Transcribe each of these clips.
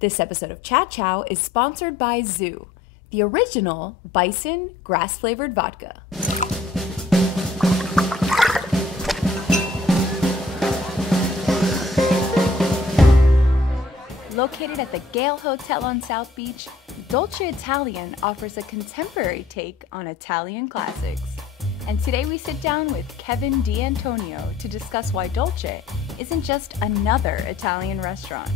This episode of Chat Chow is sponsored by Zoo, the original bison grass-flavored vodka. Located at the Gale Hotel on South Beach, Dolce Italian offers a contemporary take on Italian classics. And today we sit down with Kevin D'Antonio to discuss why Dolce isn't just another Italian restaurant.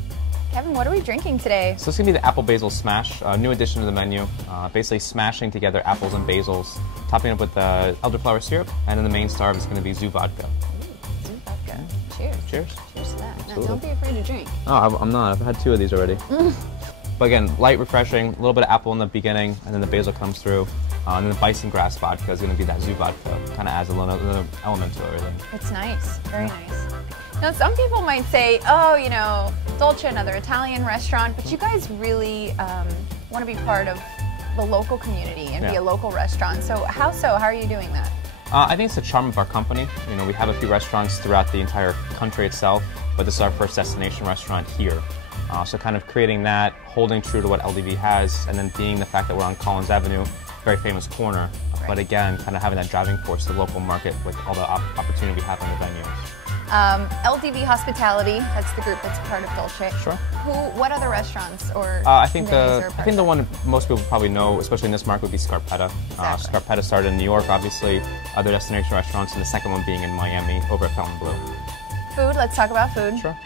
Kevin, what are we drinking today? So this is going to be the apple basil smash, a new addition to the menu. Basically smashing together apples and basils, topping it up with elderflower syrup, and then the main star is going to be Zoo vodka. Ooh, Zoo vodka. Cheers. Cheers. Cheers to that. Now, don't be afraid to drink. Oh, I'm not. I've had 2 of these already. But again, light, refreshing, a little bit of apple in the beginning, and then the basil comes through. And then the bison grass vodka is going to be that Zoo vodka, kind of adds a little element to everything. It's nice. Very nice. Now, some people might say, oh, you know, Dolce, another Italian restaurant, but you guys really want to be part of the local community and be a local restaurant. So? How are you doing that? I think it's the charm of our company. You know, we have a few restaurants throughout the entire country itself, but this is our first destination restaurant here. So kind of creating that, holding true to what LDV has, and then being the fact that we're on Collins Avenue, very famous corner, but again, kind of having that driving force, the local market with all the opportunity we have on the venues. LDV Hospitality, that's the group that's part of Dolce. Sure. What other restaurants or I think the one most people probably know, especially in this market, would be Scarpetta. Exactly. Scarpetta started in New York, obviously, other destination restaurants, and the second one being in Miami, over at Fontainebleau. Food, let's talk about food. Sure.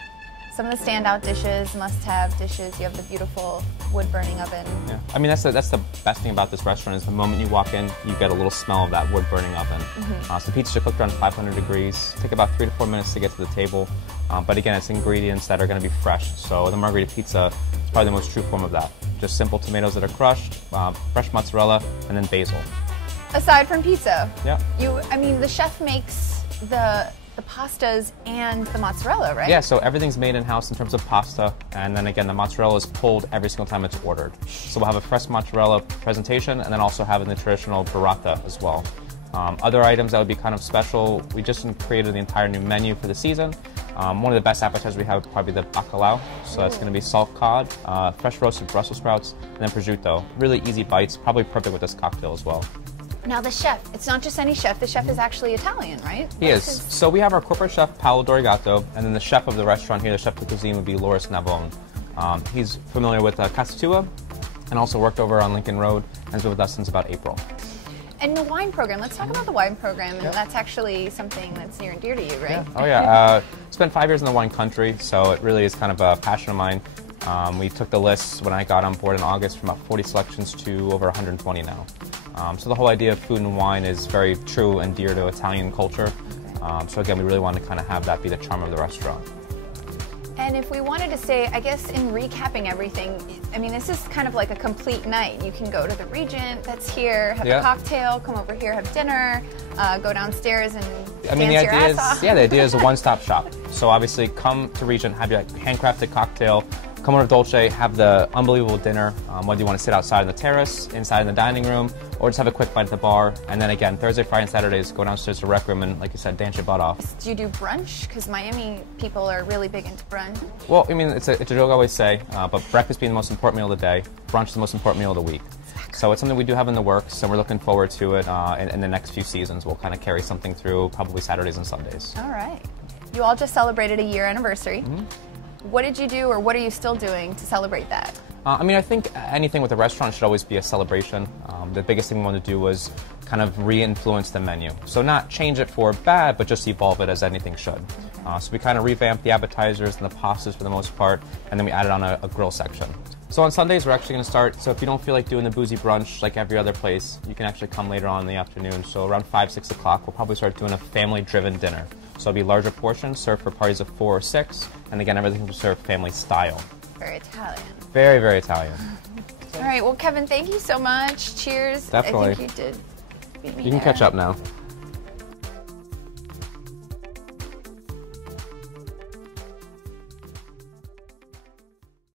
Some of the standout dishes, must-have dishes. You have the beautiful wood-burning oven. Yeah, I mean that's the best thing about this restaurant is the moment you walk in, you get a little smell of that wood-burning oven. So pizzas are cooked around 500 degrees. Take about 3 to 4 minutes to get to the table, but again, it's ingredients that are going to be fresh. So the margherita pizza is probably the most true form of that. Just simple tomatoes that are crushed, fresh mozzarella, and then basil. Aside from pizza, yeah, I mean, the chef makes the pastas and the mozzarella, right? Yeah, so everything's made in-house in terms of pasta, and then again, the mozzarella is pulled every single time it's ordered. So we'll have a fresh mozzarella presentation, and then also having the traditional burrata as well. Other items that would be kind of special, we just created the entire new menu for the season. One of the best appetizers we have would probably be the bacalao. So that's going to be salt cod, fresh roasted Brussels sprouts, and then prosciutto. Really easy bites, probably perfect with this cocktail as well. Now the chef, it's not just any chef, the chef is actually Italian, right? He is. So we have our corporate chef, Paolo Dorigato, and then the chef of the restaurant here, the chef de cuisine, would be Loris Navone. He's familiar with Casa Tua, and also worked over on Lincoln Road, and has been with us since about April. And the wine program, let's talk about the wine program, and that's actually something that's near and dear to you, right? Yeah. Oh yeah, spent 5 years in the wine country, so it really is kind of a passion of mine. We took the list when I got on board in August from about 40 selections to over 120 now. So the whole idea of food and wine is very true and dear to Italian culture. So again, we really want to kind of have that be the charm of the restaurant. And if we wanted to say, I guess in recapping everything, I mean, this is kind of like a complete night. You can go to the Regent that's here, have a cocktail, come over here, have dinner, go downstairs and dance your ass off. Yeah, the idea is a one-stop shop. So obviously come to Regent, have your handcrafted cocktail, come over to Dolce, have the unbelievable dinner, whether you want to sit outside on the terrace, inside in the dining room, or just have a quick bite at the bar. And then again, Thursday, Friday, and Saturdays, go downstairs to the rec room and, like you said, dance your butt off. Do you do brunch? Because Miami people are really big into brunch. Well, I mean, it's a joke I always say, but breakfast being the most important meal of the day, brunch the most important meal of the week. So it's something we do have in the works, and we're looking forward to it in the next few seasons. We'll kind of carry something through probably Saturdays and Sundays. All right. You all just celebrated a year anniversary. What did you do, or what are you still doing to celebrate that? I mean, I think anything with a restaurant should always be a celebration. The biggest thing we wanted to do was kind of re-influence the menu. So not change it for bad, but just evolve it as anything should. So we kind of revamped the appetizers and the pastas for the most part, and then we added on a grill section. So on Sundays, we're actually going to start, so if you don't feel like doing the boozy brunch like every other place, you can actually come later on in the afternoon. So around 5, 6 o'clock, we'll probably start doing a family-driven dinner. So it'll be larger portions, served for parties of 4 or 6, and again, everything will be served family style. Very Italian. Very, very Italian. All right, well, Kevin, thank you so much. Cheers. Definitely. I think you did beat me You can catch up now.